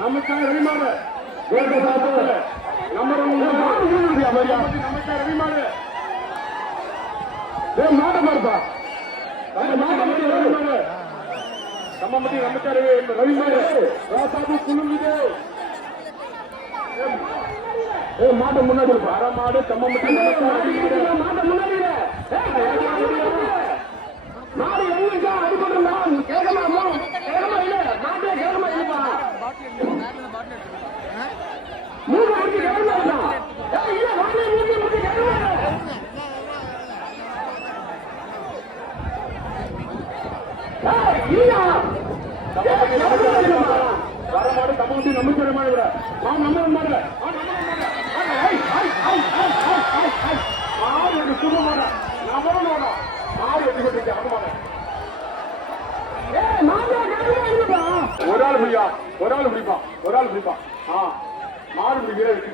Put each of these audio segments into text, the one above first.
நமக்காக ரவிமாறு நம்ம நமக்காக ரவிமாறு மாட்ட மாறுப்பா மாட்ட ரவிமாறு கம்மம்பட்டி ரவிமாறு ராசாபு குழுங்குது ஏ மாட்ட முன்னாடி இருப்பா. தம்ம மாடு கம்மம்பட்டி மாட்ட முன்னாடி மாடு எங்க அடிபடுறா கேட்கலாமோ கேட்கமா இல்ல. மாட்டே கேட்கமா இல்லப்பா. மூணு மணிக்கு கேட்கமா இல்ல ஏய், இல்ல மாடு மூணு மணிக்கு கேட்கமா ஏய், இல்ல வரமாடு கம்மட்டி நம்பிக்கை மாடு நான் நம்ம மாடு மாடு எனக்கு சும்மா மாடு நம்ம மாடு மாடு வெட்டி கொண்டிருக்கேன் அது மாடு ஒரு ஆள் முடியா? ஒரு ஆள் முடிப்பா ஒரு ஆள் முடிப்பா ஆ மாடு பிடிக்கிற வெட்டி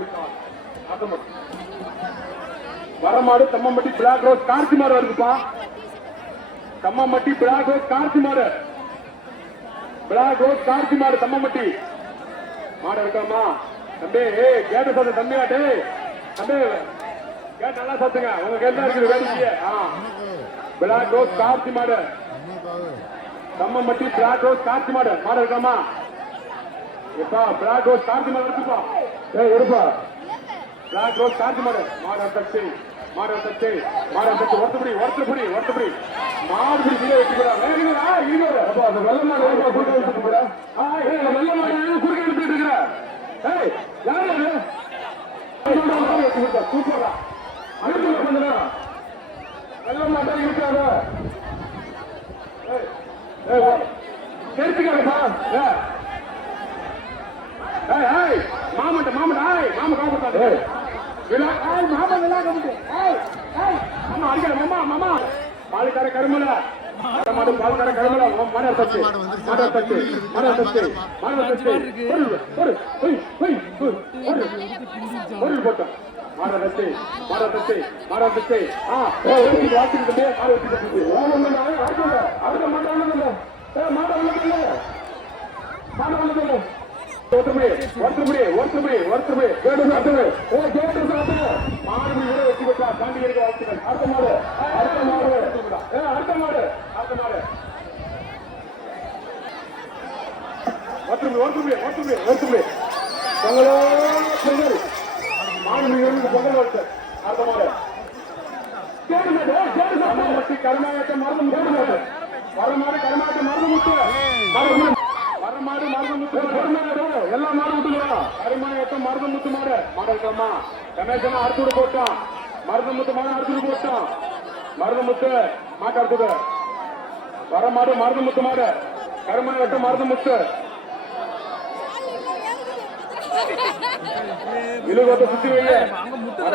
வரமாடு தம்மம்பட்டி பிளாக் ரோஸ் கார்த்தி மாடு இருக்குப்பா. தம்மம்பட்டி பிளாக் ரோஸ் கார்த்தி மாடு பிளாக் ரோஸ் கார்த்தி மாடு தம்மம்பட்டி மாடு இருக்காமா? தம்பி ஏ கேட்ட சாத்த தம்பியா டேய் தம்பி கேட்ட நல்லா சாத்துங்க. உங்க கேட்டா இருக்குது வேடிக்கையே. பிளாக் ரோஸ் கார்த்தி மாடு தம்மம்பட்டி பிளாக் ரோஸ் கார்த்தி மாடு. மாடு இருக்காமா? எப்பா பிளாக் ரோஸ் கார்த்தி மாடு இருக்குப்பா. ஏய் இருப்பா. பிளாக் ரோஸ் கார்த்தி மாடு. மாடு தச்சு மாடு தச்சு மாடு தச்சு ஒருத்தபடி ஒருத்தபடி ஒருத்தபடி. மாடு பிடி கீழே வச்சுக்கிறா. வேணுங்களா இருங்க அப்பா அந்த வெள்ள மாடு ஏப்பா குறுக்க எடுத்துட்டு போற ஆ அந்த வெள்ள மாடு ஏன் குறுக்க எடுத்துட்டு இருக்கிற ஏய் யார் அது? சூப்பரா அனுப்பி பண்ணுங்க வெள்ள மாட்டா இருக்காத ஏய் மாமன்ட்ட மாமன்ட்ட ஏய் மாமா காப்பாத்தாது ஏய் விழா ஏய் மாமா விழா கமிட்டி ஏய் ஏய் மாமா அடிக்கல மாமா மாமா பாலிக்கார கருமல மாடு பாலிக்கார கருமல மாட தச்சு மாட தச்சு மாட தச்சு மாட தச்சு ஒரு ஒரு ஹொய் ஹொய் ஒரு ஒரு போட்டோம் மாட தச்சு மாட தச்சு மாட தச்சு ஆ ஓ வாசிட்டு மாட வச்சு ஓ அடுத்த அடுத்த மாட ஒண்ணுமில்ல ஏய் மாட ஒண்ணுமில்ல மாட ஒண்ணுமில்ல ஒருத்தமே ஒருத்தமே வேண்டும் ஒருத்தமே கேடு சாப்பிடுங்க ஓ கேடு சாப்பிடுங்க மாடு கூட வச்சு விட்டா தாண்டி இருக்க வாழ்த்துக்கள் அடுத்த மாடு அடுத்த மாடு ஏ அடுத்த மாடு அடுத்த மாடு ஒருத்தமே ஒருத்தமே ஒருத்தமே ஒருத்தமே பொங்கலோ பொங்கல் மாடு மீது பொங்கல் வாழ்த்து அடுத்த மாடு கேடு மாடு ஏய், கேடு சாப்பிடுங்க மத்தி கருமாயத்தை மறந்து கேடு மாடு வர மாடு கருமாயத்தை மறந்து முட்டு மறந்து வர மாடு மருந்து முத்து மாடு எல்லா மாடு முட்டுங்களா கருமாயத்தை மருந்து முத்து மாடு மாடு இருக்கம்மா கணேசனா அறுத்துடு போட்டான் மருந்து முத்து மாடு அறுத்துடு போட்டான் மருந்து முத்து மாட்டு அறுத்துடு வர மாடு மருந்து முத்து மாடு. கருமாயத்தை மருந்து முத்து. இழுகோட்ட சுத்தி வைங்க.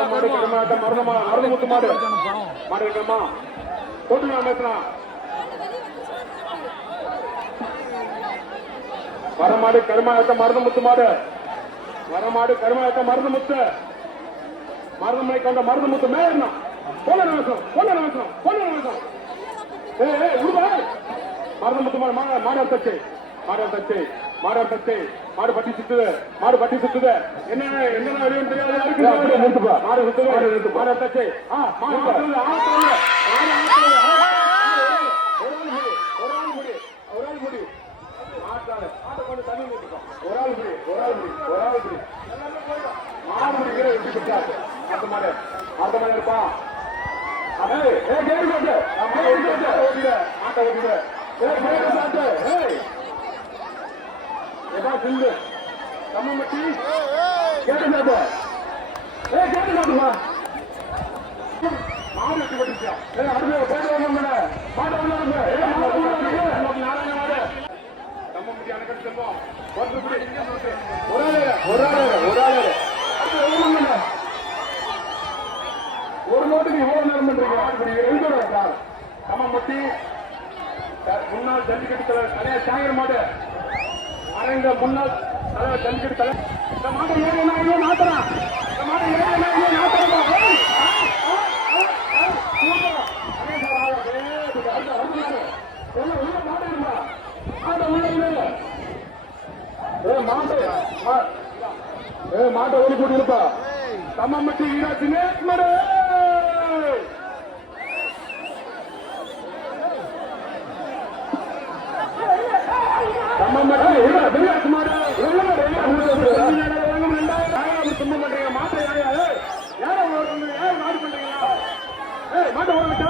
மாடு கருமாயத்தை மருந்து மா- மருந்து முத்து மாடு. மாடு இருக்கம்மா போட்டுங்க மேசனா வரமாடு கருமாயத்த மருந்து முத்து மாடு. வரமாடு கருமாயத்த மருந்து முத்து. மருந்து மலை கொண்ட மருந்து முத்து மேலும் போல நிமிஷம் போல நிமிஷம் போல நிமிஷம் ஏ ஏ உருவா மருந்து முத்து மாடு மாடு மாடு தச்சு மாடு தச்சு மாடு தச்சு மாடு பட்டி சுத்துது. மாடு பட்டி சுத்துது. என்ன என்ன வெளியும் தெரியாது யாருக்கு மாடு சுத்துது மாடு தச்சு ஆ சுத்துது ஆ சொல்லுங்க மாடு ஆ சொல்லுங்க ஒரு ஆள் முடி ஒரு ஆள் முடி ஒரு ஆள் முடி மாட்டாளு மாட்டை கொண்டு தண்ணி ஊத்திக்கோ ஒரு ஆள் முடி ஒரு ஆள் முடி ஒரு ஆள் முடி எல்லாமே போயிடும் மாடு முடி கீழே வெட்டி விட்டாரு அடுத்த மாடு அடுத்த மாடு இருப்பா அதே ஏ கேடு போட்டு கேடு போட்டு ஓட்டிட மாட்டை ஓட்டிட ஏ கேடு சாட்டு ஏய் ஏதா சிந்து கம்மட்டி கேட்டு சாட்டு ஏ கேட்டு சாட்டுமா மாடு வெட்டி விட்டுச்சா ஏ அடுத்து போயிட்டு வாங்க மாட்டை உள்ள வந்து ஏ மாடு உள்ள வந்து நாராயண மாடு கம்மட்டி அணைக்கட்டு செல்வோம் ஒரு ஆளு ஒரு ஆளு ஒரு ஆளு. அடுத்து ஒரு மணி ஒரு இவ்வளவு நேரம் பண்றீங்க எழுதுற முன்னாள் ஜல்லிக்கட்டு தலைவர் தலையா சாயர் மாடு மறைந்த முன்னாள் தலைவர் ஜல்லிக்கட்டு தலைவர் இந்த மாட்டை ஏறி என்ன ஐயோ நாத்துறான் இந்த மாட்டை ஏறி என்ன ஐயோ நாத்துறா ஏய், ஆ, ஆ, ஆ, சூப்பரா. அதே சார், ஆ, அதே, இது, அடுத்து, அடுத்து யாரு? எல்லாம் உள்ள மாட்டேங்கப்பா மாட்ட உள்ள இல்ல ஏ மாட்டு மா- ஏ மாட்டை ஓடி போட்டு இருப்பா தம்மம்பட்டி வீரா தினேஷ் மடு தம்மம்பட்டி வீரா தினேஷ் மடு தும்ப பண்றீங்க மாட்டை யாரையா யார யார் மாடு பண்றீங்களா ஏய் மாட்டை ஓட வச்சா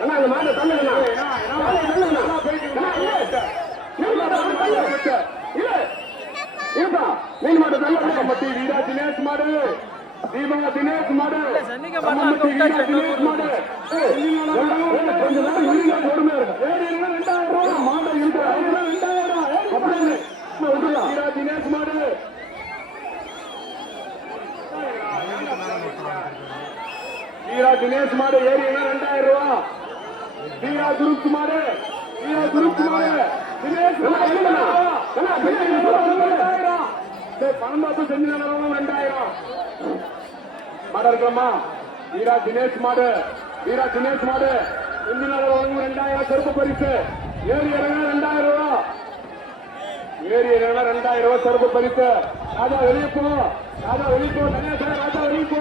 அண்ணா இந்த மாட்டை தள்ளுங்கண்ணா மாட்டை தள்ளுங்கண்ணா இல்ல இருப்பா நீங்க மாட்டை தள்ள மட்டி வீரா தினேஷ் மாடு தீபா தினேஷ் மாடு சன்னிக மாடு மட்டி வீரா விட்டாச்சு, தினேஷ் மாடு கொஞ்ச நேரம் இருங்க, பொறுமையா இருங்க. ஏழு இருங்க, ரெண்டாயிரம் ரூபாய். வீரா தினேஷ் மாடு வீரா தினேஷ் மாடு தினேஷ் மாடு ரெண்டாயிரம் டேய், பணம் பார்த்து செஞ்சு ரெண்டாயிரம் மாடு இருக்கலாமா வீரா தினேஷ் மாடு வீரா தினேஷ் மாடு செஞ்சு நிலவரம் ரெண்டாயிரம் செருப்பு பரிசு ஏரி இறங்க ரெண்டாயிரம் ரூபா ஏரி இறங்க ரெண்டாயிரம் ரூபாய் செருப்பு பரிசு ராஜா வெளியே போ. ராஜா வெளியே போ. கணேசா ராஜா வெளியே போ.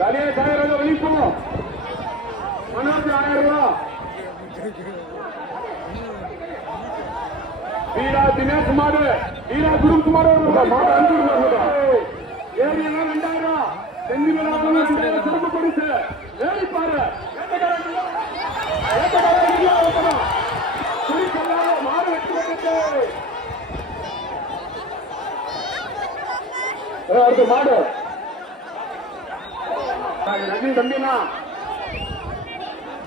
தனியே சாயிரம் வெளியே போ. மனோஜ் ஆயிரம் ரூபா. வீரா தினேஷ் குமார். வீரா குருகுமார் மாடு ரெண்டாயிரம் செஞ்சு சிறப்பு பரிசு. ஏறி பாரு. மாடு தம்பினா.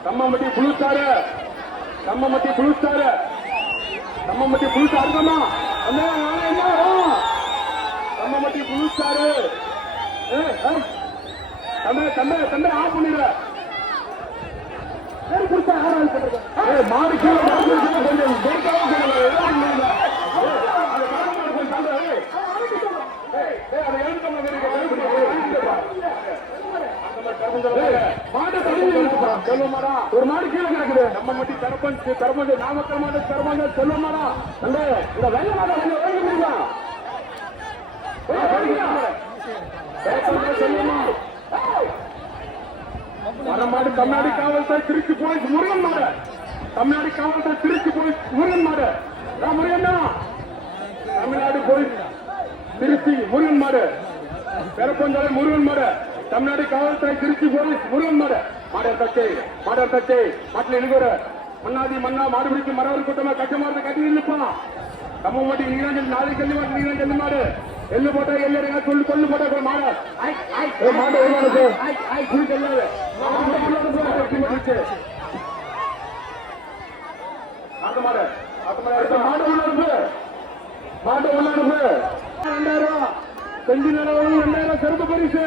தம்மம்பட்டி புழுத்தாரு தம்மம்பட்டி புழுத்தாரு தம்மம்பட்டி புழுத்தாரு இருக்கமா என்ன வரும் புழுத்தாரு தம்பி தம்பி தம்பி ஆஃப் பண்ணிடுற சரி மாடு கீழே மாடு கொஞ்சம் பேக்காவும் சொல்லுங்க ஒரு மாடு கீழே கிடக்குது நம்ம மட்டும் தரப்பன் தரப்பன் நாமக்கல் மாடு தரப்பன் செல்வமாடா அந்த இந்த வெள்ள மாடை கொஞ்சம் ஓடி முடியுமா தமிழ்நாடு காவல்துறை திருச்சி போலீஸ் முருகன் மாடு தமிழ்நாடு காவல்துறை திருச்சி போலீஸ் முருகன் மாடு முருகன் தான் தமிழ்நாடு போலீஸ் திருச்சி முருகன் மாடு பெரப்பந்தலை முருகன் மாடு தமிழ்நாடு காவல்துறை திருச்சி போலீஸ் முருகன் மாடு. மாடர் தச்சை மாடர் தச்சை மாட்டில் இழுகுற மன்னாதி மன்னா மாடுபிடிக்கு மரவர் கூட்டமா கட்ட கட்டி நின்றுப்பான் கம்ம மாட்டி நீங்க நாளை கல்லி மாட்டு நீங்க மாடு. எள்ளு போட்டா எள்ளு எடுங்க சொல்லு கொள்ளு போட்டா மாட மாடு. ஐ ஐ ஏ மாடு ஐ ஐ குடி கல்லாது மாடு உள்ளாடு போ. மாடு மாடு செஞ்சு நிலவரம் ரெண்டாயிரம் பரிசு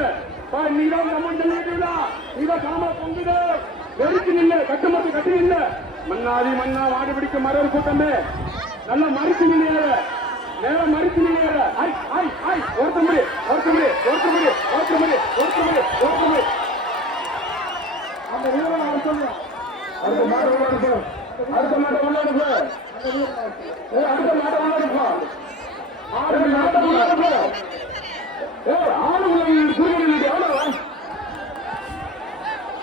பா, நீதான் கம்மன் சொல்லிட்டீங்களா நீதான் காமா பொங்குது. வெறுத்து நில்ல கட்டுமத்து கட்டி நில்ல. மண்ணாதி மண்ணா மாடு பிடிக்க மரம் கூட்டமே. நல்லா மறுத்து நிலையாரு நேரம் மறுத்து நிலையாரு ஐ ஐ ஐ ஒருத்த முடி ஒருத்த முடி ஒருத்த முடி ஒருத்த முடி ஒருத்த முடி ஒருத்த முடி. அந்த வீரன் அவன் சொல்லுவான். அடுத்த மாடு உள்ள அடுத்த மாடு உள்ளாடு அடுத்த மாடு உள்ளாடு ஆறு மாடு உள்ளாடு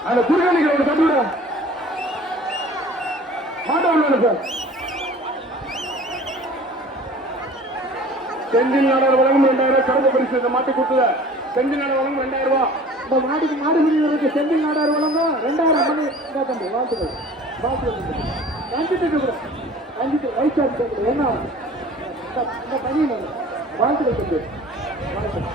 அந்த குறுக்கணிக்கு ஒரு தட்டு விட மாட்ட உள்ள இருக்கு செந்தில் நாடர் வழங்கும் ரெண்டாயிரம் சிறப்பு பரிசு இந்த மாட்டு கொடுத்தத செந்தில் நாடர் வழங்கும் ரெண்டாயிரம் ரூபாய். இந்த மாட்டுக்கு மாடு பிடிக்கிறதுக்கு செந்தில் நாடார் வழங்கும் ரெண்டாயிரம் மணி. இந்த தம்பி வாழ்த்துக்கள். வாழ்த்துக்கள் கண்டிட்டு கூட கண்டிட்டு வயசா இருக்கு. என்ன? இந்த- இந்த பணியில் வாழ்த்துக்கள் தம்பி. வணக்கம்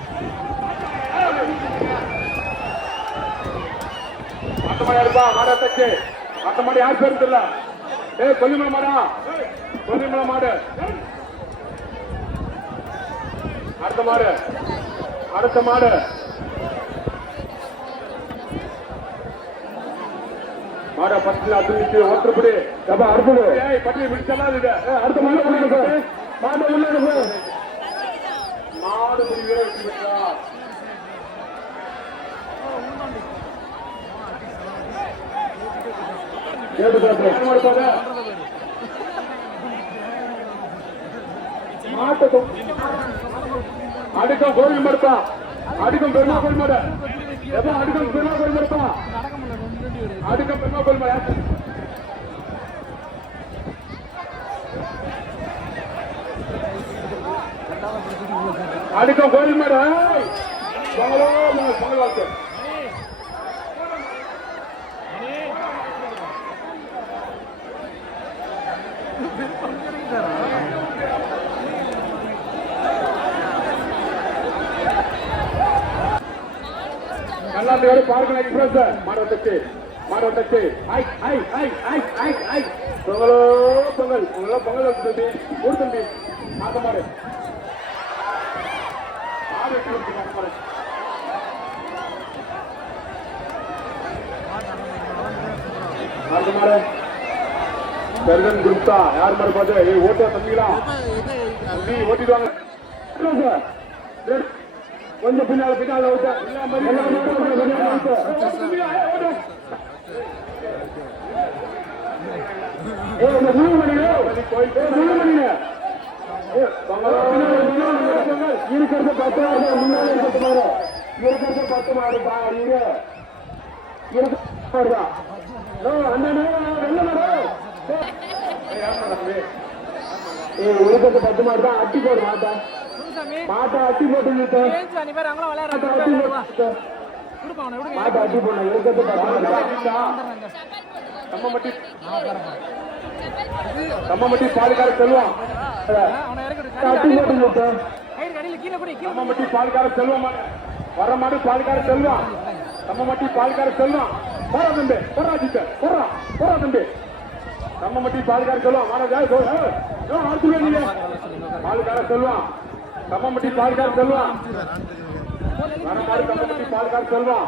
மாடா தச்சு மத்த யார் பேரு தெரியல? ஏய் கொல்லிமலை மாடா. கொல்லிமலை மாடு. அடுத்த மாடு. அடுத்த மாடு. மாடா பத்து அத்துச்சு ஒருத்தருப்படி அப்ப அடுத்தது. பட்டி பிடிச்சலாம் அடுத்த மாடு உள்ள மாடு உள்ள மாடு பிடிக்கிற வெற்றி பெற்றார் ஏழு பேர் அடுக்கம் கோவில் மடுப்பா அடுக்கம் பெருமா கோயில் மட எப்ப அடுக்கம் பெருமா கோயில் மடுப்பா அடுக்கம் பெருமா கோயில் மட அடுக்கம் கோவில் மாடு ஏய்! பொங்கலோ பொங்கல் பொங்கல் வாழ்க்கை கல்லாத்துக்காரு பார்க்கணும் எக்ஸ்பிரஸ் மாடல் தச்சு மாடல் தச்சு ஐ ஐ ஐ ஐ ஐ ஐ பொங்கலோ பொங்கல். பொங்கலோ பொங்கல் வச்சு தம்பி ஊர் தம்பி மாத்த மாடு மாடு எடுத்து வந்து மாத்த மாடு மாத்த மாடு பெருகன் குப்தா யார் மாதிரி பார்த்து ஏய் ஓட்ட தம்பிங்களா தம்பி ஓட்டிடுவாங்க கொஞ்சம் பின்னால பின்னால ஓட்ட ஏய், மூணு மணிங்க. ஏய், பொங்கலோ, பொங்கல், பொங்கல். இருக்கிறது பத்து மாடு முன்னாடி இருக்கிறது மாடு இருக்கிறது பத்து மாடு இரு. இருக்கிறது அந்த வெள்ள மாடு. இருக்கிறது பத்து மாடு தான் அட்டி போடு மாட்டா மாட்டா அட்டி போட்டு நீ பேர் மாட்டா அட்டி போட்டு அட்டி இருக்கிறது பத்து மாடு தான். கம்மமட்டி பாலுக்கார செல்வம் அவனை இறக்கி அட்டி போட்டு நிறுத்து. கயிறு கடையில் கீழே கூட கீழே கம்மமட்டி பாலுக்கார செல்வம் மாடு. வர மாடு பாலுக்கார செல்வம் கம்மமட்டி பாலுக்கார செல்வம் போறா தம்பி போறா ஜித்த போறா போறா தம்பி கம்மமட்டி பாலுக்கார செல்வம் மாடு ஜாய் கோ ஏய், ஏய், ஆத்துவே நீங்க பாலுக்கார செல்வம் கம்மமட்டி பாலுக்கார செல்வம் வர மாடு கம்மமட்டி பாலுக்கார செல்வம்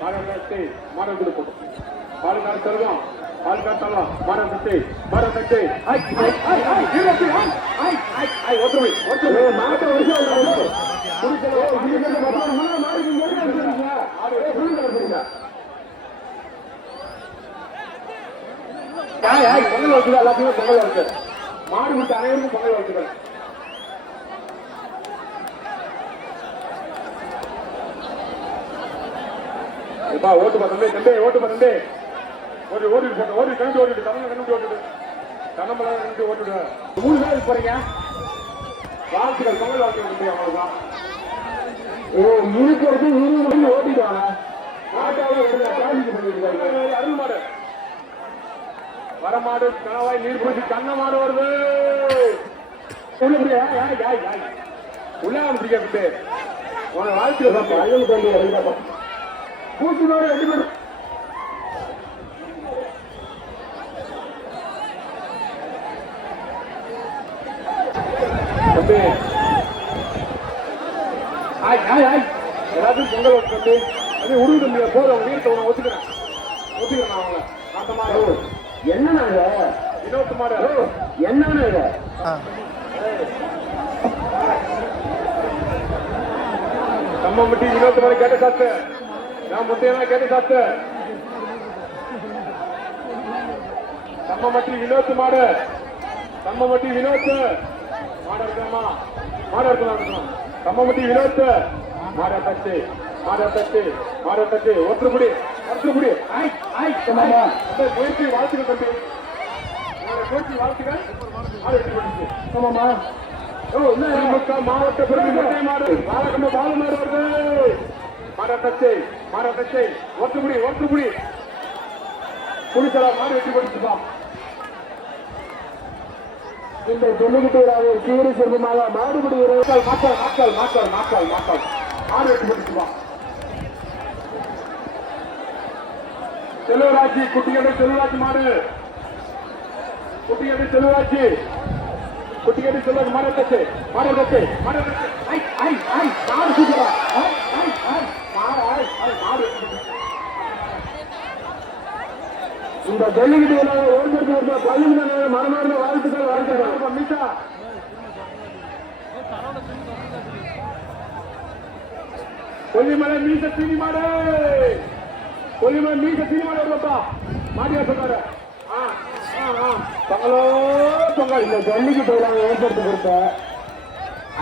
மாடு கட்டி மாடு கொடுக்கும் செல்வம் மாடு நீங்க எங்க இருக்கீங்க ஆடு குடிக்கல இருக்கீங்க யாய் யாய் பொங்கல் வச்சுதான் எல்லாத்தையுமே பொங்கல் வச்சு மாடு விட்டு அனைவருக்கும் பொங்கல் எப்பா ஓட்டு பா தம்பி ஓட்டு பா ஓடி ஓடிட்டு போட்டு ஓடி கண்டு ஓடிட்டு தமிழ் கண்டு ஓடிட்டு கண்ணம்பலம் கண்டு ஓட்டுடு மூணு பேர் போறீங்க? வாழ்த்துக்கள் பொங்கல் வாழ்த்துக்கள் அவ்வளவுதான். ஓ இருக்கிறது இருபது மணி பண்ணிருக்காங்க அருள் மாடு வரமாடு கணவாய் நீர் பூசி கண்ண மாடு வருது. உள்ளபடியா? யாய் யாய் யாய் உள்ள பிடிக்கிறது உன வரீங்கப்பா பூச்சி நோய் ரெண்டு பேரும் தம்பி ஆய் ஆய் ஆய். எல்லாத்தையும் பொங்கல் வச்சு தம்பி அது உருவு தம்பி போதும் அவங்க வீரத்தை உன ஒத்துக்கிறேன். ஒத்துக்கிறேன் நான் அவங்கள. அந்த மாதிரி என்னங்க வினோத் மாடு என்னங்க கம்மம்பட்டி வினோத் மாடு கேட்ட சாத்து. நான் முத்தையனா கேட்ட சாத்து. கம்மம்பட்டி வினோத் மாடு கம்மம்பட்டி வினோத். மாடு இருக்கலாமா மாடு வினோத் மாட தச்சு மாட தச்சு மாட. தச்சு ஒற்றுபடி ஒற்றுபடி முயற்சி வாழ்த்துக்கள் தம்பி. முயற்சி வாழ்த்துக்கள் ஆமாமா மாவட்ட பெருமை மாடு. வாழக்கம்ப பாலு மாடு வருது மாடத்தச்சை மாடத்தச்சை ஒத்துமுடி ஒத்துமுடி குளிச்சலா மாடு வெற்றி படிச்சுப்பா இந்த சொல்லிக்கிட்டு சீரி சிறப்புமாக மாடுபடி மாக்கால் மக்கள் மக்கள் மக்கள் மக்கள் மாக்கால் மாடு வெற்றி பெற்றுப்பா செல்வராஜி குட்டிகடை செல்வராஜ் மாடு. குட்டிகடை செல்வராஜி. குட்டிகடை செல்வராஜ் மாடு தச்சு மாடு மாடு ஐ ஐ ஐ மாடு சூப்பரா ஐ ஐ ஐ மாடு ஐ ஐ மாடு வெற்றி பெற்றுச்சு. இந்த ஜல்லிக்கட்டு ஓடுறது பதினொன்று மனமார்ந்த வாழ்த்துக்கள் வாழ்த்துக்கள் மீசா. கொல்லிமலை மீச தீனி மாடு கொல்லிமலை மீச தீனி மாடு வருவாப்பா மாடியா சொன்னாரு. பொங்கலோ பொங்கல். இந்த ஜல்லிக்கு போயிடாம ஏற்படுத்தி கொடுத்த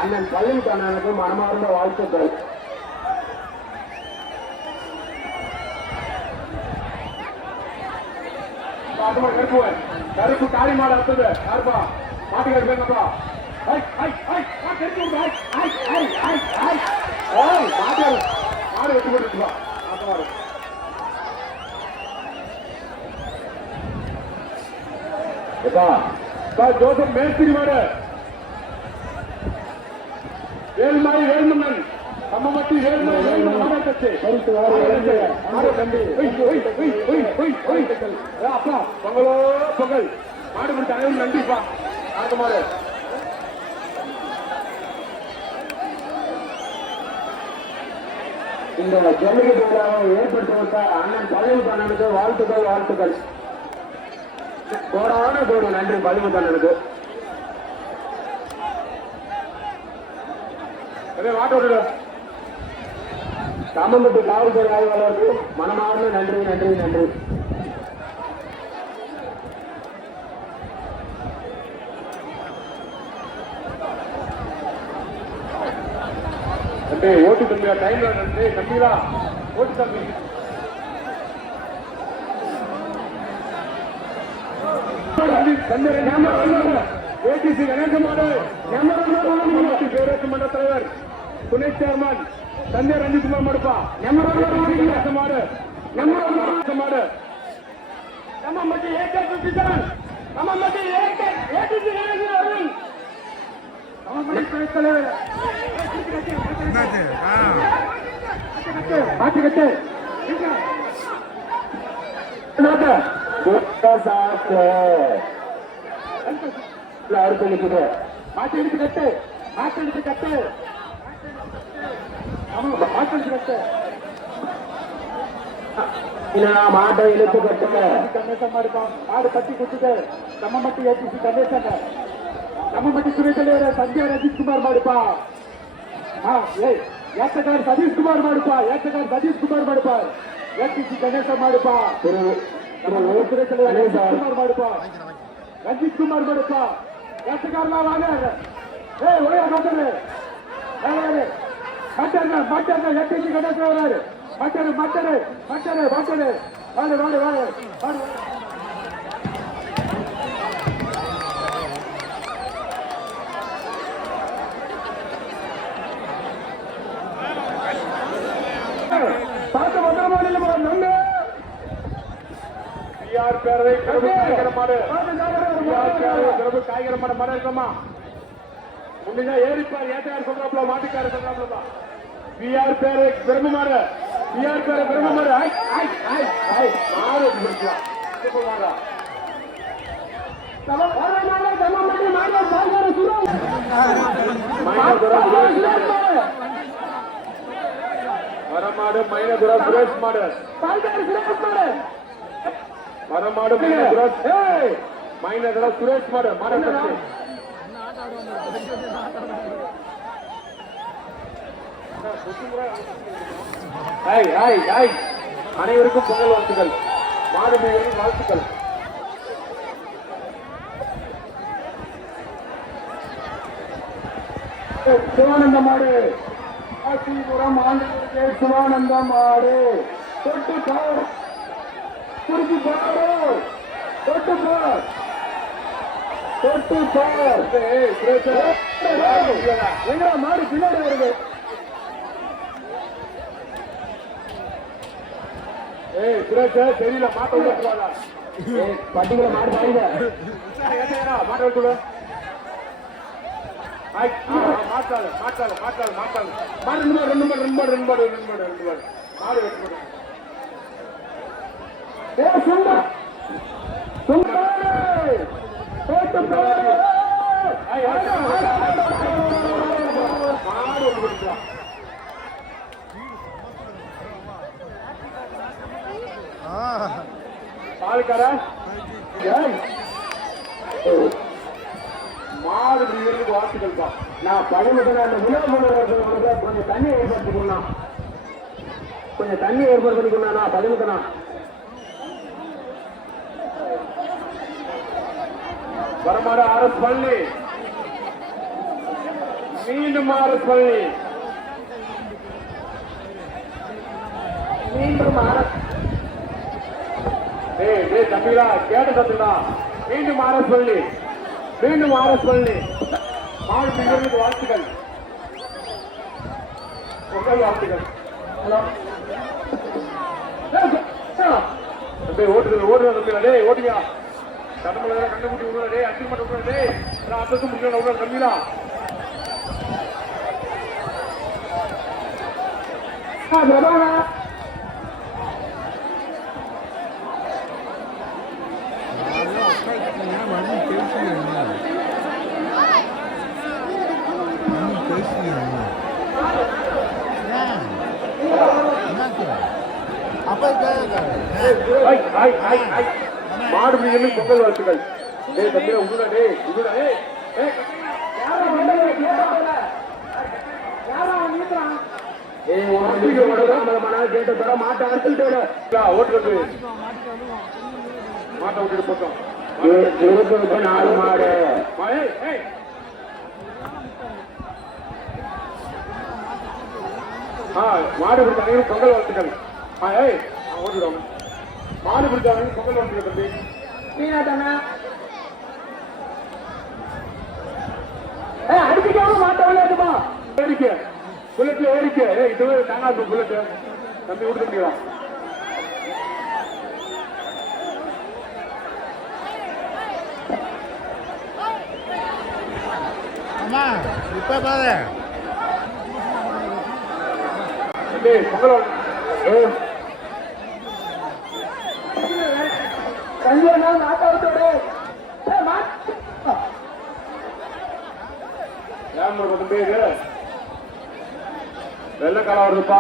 அண்ணன் பள்ளிக்கு அண்ணனுக்கு மனமார்ந்த வாழ்த்துக்கள். பாட்டுமா கருப்பு கருப்பு காளி மாடு அடுத்தது யாருப்பா? மாட்டுக்காரு பேருப்பா கருப்பு விடு, மாடு வெட்டி போட்டுருப்பா மாட்டு ஜோசப் மேஸ்திரி மாடு. வேல்மாரி வேல்மன்னன். கம்மமட்டி வேல்மாரி வேல்மன் மாவட்டத்து மாடு தம்பி ஒய், அப்பா பொங்கலோ பொங்கல் மாடு பிடிச்ச அனைவரும் நன்றிப்பா ஆட்டு மாடு இந்த ஜல்லிக்கட்டு விழாவை ஏற்படுத்தி அண்ணன் பழனிமுத்து வாழ்த்துக்கள் வாழ்த்துக்கள் கோடான கோடி நன்றி பழைய அண்ணனுக்கு வாட்டோட கம்மம்பட்டி காவல்துறை ஆய்வாளருக்கு மனமார்ந்த நன்றி நன்றி நன்றி. ஓட்டு தம்பியா டைம்ல நன்றி தம்பிடா ஓட்டு தம்பி. ஏடிசி கணேசமாடு பேரரசு மன்ற தலைவர் துணை சேர்மன் சந்தியா ரஞ்சித்குமார் மடுப்பா கணேசமாடு மாடு. நம்ம சுத்திதான் நம்ம மட்டும் ஏகே ஏடிசி கணேசன் அவர்கள். நம்ம மட்டும் பாட்டு கட்டு. அடுத்து நிற்குது மாட்டு எடுத்து கட்டு. எடுத்து மாட்டு எடுத்து கட்டு. மாட்டை இழுத்து கட்டுங்க. கணேசன் மாடுப்பான் மாடு கட்டி குத்துட்டு நம்ம மட்டும் ஏற்றிச்சு கணேசன். நம்ம மட்டும் துணை தலைவர் சந்தியா ரஜித்குமார் மாடுப்பா ஏய் ஏத்தக்கார் சதீஷ்குமார் மாடுப்பா ஏத்தக்கார் சதீஷ்குமார் மாடுப்பா ஏடிசி கணேசன் மாடுப்பா நம்ம துணை தலைவர் ரஜித்குமார் மாடுப்பா ரஞ்சித் குமார் மாடுப்பா ஏத்தக்காரலாம் வாங்க. ஏய் ஓயா மாட்டாரு மாட்டாருங்க ஏடிசி கணேசன் வராரு மாட்டாரு மாட்டாரு மாட்டாரு மாட்டாரு வாடு வாடு வாடு வாடு. பார்த்து பத்திரமா இல்லையா பிஆர் பேரவை பிரபு காய்கற மாடு. பிஆர் பேரவை பிரபு காய்கற மாடு மாடு இருக்கமா? முன்ன ஏறிப்பார். ஏற்றார் சொல்றாப்ல மாட்டுக்கார சொல்றாப்லப்பா பிஆர் பேரவை பிரபு மாடு பிஆர் பேரவை பிரபு மாடு ஐ ஐ ஐ. ஐ மாடு பிடிச்சா சொல்லுவாங்க மரமாடு மைனதுரா சுரேஷ் மாடு. மரமாடு மைனதுரா ஏய். மைனதுரா சுரேஷ் மாடு. மாடு கட்டு ஐய் ஐய் ஐய் அனைவருக்கும் பொங்கல் வாழ்த்துக்கள். மாடு வாழ்த்துக்கள். சிவானந்த மாடு. காசிபுரம் ஆந்திரத்திலே சிவானந்த மாடு. தொட்டு பார் குறுக்கி பாரு தொட்டு பார் தொட்டு எங்கடா மாடு பின்னாடி வருது? ஏய் சுரேஷ் தெரியல மாட்ட விட்டுருவாங்க பட்டிகளை மாடு பாருங்க மாட்ட விட்டுருவா மாட்டாளு மாட்டாளு மாட்டாளு மாட்டாளு. மாடு ரெண்டு மாடு ரெண்டு மாடு ரெண்டு மாடு ரெண்டு மாடு ரெண்டு வெட்டு ஏ மாடு ஒன்று கொடுக்கலாம் பாலுக்காரா ஏய் தான் நான் பழமுதல அந்த விழா கொஞ்சம் தண்ணி ஏற்படுத்திக்கணும் கொஞ்சம் தண்ணி ஏற்பாடு பண்ணிக்கணும் நான் பழமுதனா வரமாட ஆர்எஸ் பள்ளி. மீண்டும் ஆர்எஸ் பள்ளி. மீண்டும் அரசு. தம்பிகளா கேட்ட தம்பிகளா மீண்டும் ஆர்எஸ் பள்ளி. மீண்டும் ஆர்எஸ் பள்ளி. பிரிவுக்கு வாழ்த்துக்கள். உங்கள் வாழ்த்துக்கள். ஹலோ. ஓட்டுது ஓடுங்க தம்பிகளா டேய் ஓட்டுங்க கடம்பல கண்டுபிடி குட்டி விடுங்க அஞ்சு மட்டும் விடுங்க டேய் நான் அத்தத்து முடிக்கணும் விடுங்க தம்பிகளா மாடு பிரிவுக்கு பொங்கல் வாழ்த்துக்கள். டேய் தம்பிகளா விடுங்க டேய் விடுங்க டேய் மாட்ட விட்டுட்டு போட்டோம். இருபது நாலு மாடு. மாடு பொங்கல் வாழ்த்துக்கள். ஓட்டிடுவாங்க மாடு பிடிச்சாங்க பொங்கல் வாழ்த்துக்கள் தம்பி நீனா தானே ஏய் அடிச்சுக்காம மாட்ட விளையாடுமா ஏறிக்க புல்லட்ல ஏறிக்க. ஏய் இது தாங்க புல்லட் தம்பி விட்டு தம்பிங்களா அம்மா இப்ப பாரு. பொங்கல் வாழ்த்து- ஏய் கல்யாண மாட்ட விட்டு ஏய் மாட்ட ஏன் ஒரு தம்பி இது வெள்ளக்காலம் வருதுப்பா.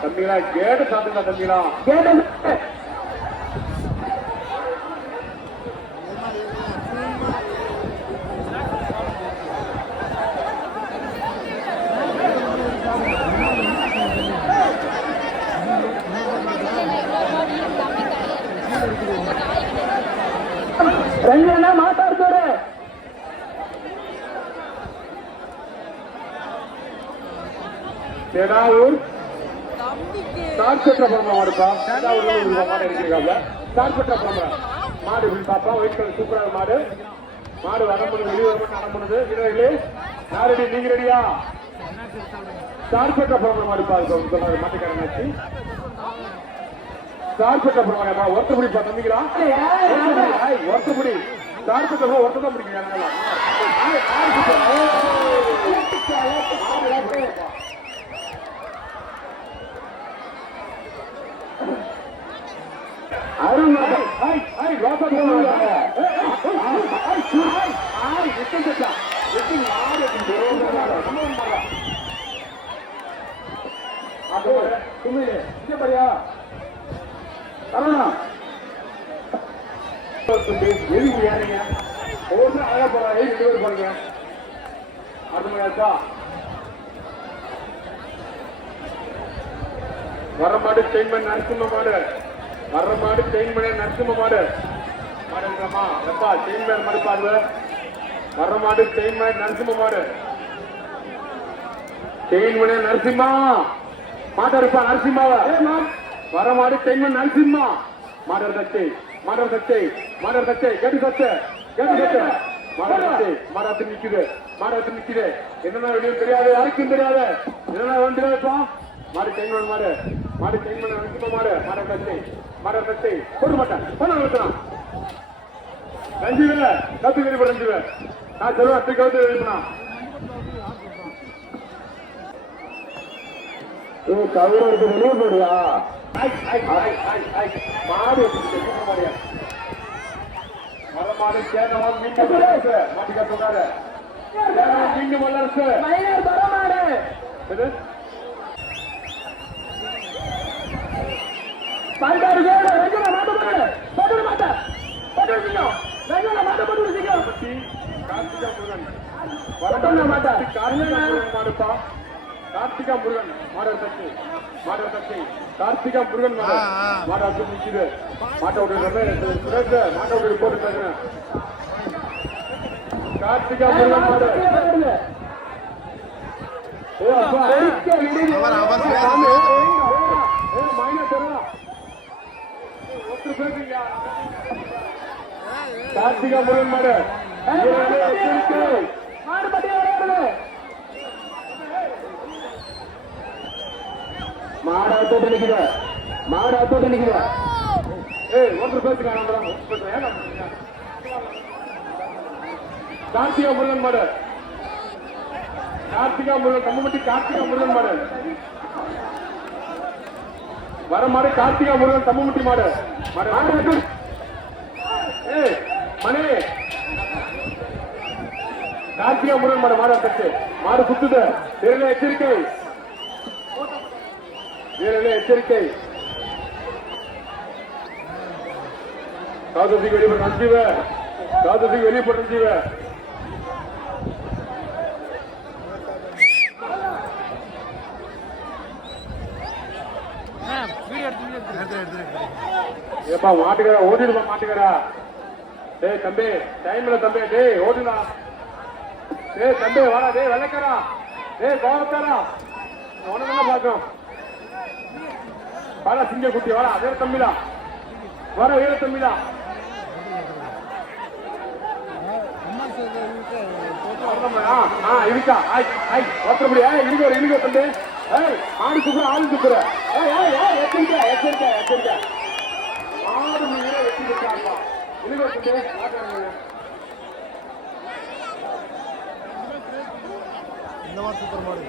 தம்பிங்களா கேட்டு சாத்துங்களா தம்பிங்களா கேட்டது மாடு இருக்கிறாங்க சார்பெற்ற பொம்பளை மாடு இப்படி பாப்பா ஒயிட் கலர் சூப்பரான மாடு. மாடு வரம்புது வெளியே வர மட்டும் அடம்புது வீரர்களே நான் ரெடி நீங்க ரெடியா சார்பெற்ற பொம்பளை மாடுப்பா அது சொன்னாரு மாட்டுக்காரனாச்சு ஒருத்தபடிப்பா தம்பிங்களா? ஒருத்தபடி சார்பெற்ற ஒருத்த தான் பிடிக்கும் ஜனங்களா அருண் ஐய் ஐய் ரோசா போடுங்க ஐய் ஐய் ஐய் விட்டு விட்டா விட்டு யாரு அது சுமி இங்க பாரியா அருணா எதுக்கு ஏறீங்க ஒவ்வொரு அழகா போறாங்க ரெண்டு பேரும் போறீங்க வர மாடு செயின்மேன் நரசிம்ம மாடு. வர்ற மாடு செயின்மேன் நரசிம்ம மாடு மாடுங்கம்மா எப்பா செயின்மேன் மாடு பாருங்க வர்ற மாடு செயின்மேன் நரசிம்ம. மாடு செயின்மேன் நரசிம்மா மாட்டா இருப்பா நரசிம்மாவா. வர மாடு செயின்மேன் நரசிம்மா. மாடர் தச்சை மாடர் தச்சை மாடர் தச்சை கேட்டு தச்சை கேட்டு தச்சை மாடர் தச்சை மாடாத்து நிக்குது மாடாத்து நிக்குது. என்னென்ன வெளியே தெரியாது யாருக்கும் தெரியாது. என்னென்ன வேண்டியதா மாடு செயின்மேன் மாடு மாடு செயின்மேன் நரசிம்ம மாடு மாடர் தச்சை மாடர் தச்சை போட மாட்டேன் போன நிறுத்தலாம் நஞ்சு வேலை கத்து கறி நஞ்சு வேலை நான் சொல்லுவேன் அத்தை கவுத்து எழுப்பினா ஏ கவுருக்கு வெளியே போடுயா மாடு மாடியா மாடு. சேதம் மீண்டும் வல்லரசு மாட்டிக்க சொன்னாரு. மீண்டும் வல்லரசு. மைனர் பரமாடு பாண்டாரு வேறு ரங்கன மாட்ட போடு போடு மாட்ட போடு சீக்கிரம் ரங்கன மாட்ட. போடு சீக்கிரம் பத்தி கார்த்திகா முருகன் வரட்டும் மாட்டா. முருகன் மாடுப்பா கார்த்திகா முருகன் மாடர் தச்சு மாடர் தச்சு கார்த்திகா முருகன் நிக்குது மாட்டை. விட்டு சுரேஷ் மாட்டை விட்டு போட்டு கார்த்திகா முருகன் அவர் அவர் கார்த்திகா முருகன் மாடு. மாடு பட்டி விளையாடுது மாடு அத்தோட்டு நிக்குது ஏய் ஒருத்தர் பேசுங்க கார்த்திகா முருகன் மாடு கார்த்திகா முருகன் கம்பமட்டி கார்த்திகா முருகன் மாடு. வர மாடு கார்த்திகா முருகன் கம்பமட்டி மாடு. மணி கார்த்திகா. முருகன் மாடு மாடு அத்தட்டு மாடு குத்துது. வீரர்களே எச்சரிக்கை. வீரர்களே எச்சரிக்கை. காதத்துக்கு வெளியே நஞ்சீவ காதத்துக்கு வெளியே போட்டு நஞ்சீவ வீடியோ எடுத்து வீடியோ எடுத்து எடுத்து எடுத்து எடுத்து ஏப்பா மாட்டுக்கிறா ஓடிடுப்பா மாட்டுக்கிறா டேய் தம்பி டைம்ல தம்பி. டேய் ஓடுடா. டேய் தம்பி வாடா டேய் வெள்ளைக்காரா டேய் கோவக்காரா உனக்கு என்ன பார்க்கணும். வாடா சிங்க குட்டி வாடா. அதே தம்பிடா. வர வீர தம்பிடா. இருக்கா ஆய் இருக்கு ஒரு இருக்கு தம்பி. ஆடு சுக்குற ஆடு சுக்குற ஏய் ஏய் ஏய் எச்சரிக்கை எச்சரிக்கை எச்சரிக்கை. எச்சரிக்கைப்பா இருக்கு ஒரு தம்பி மாட்டாங்க இந்த மாதிரி சூப்பர் மாடு.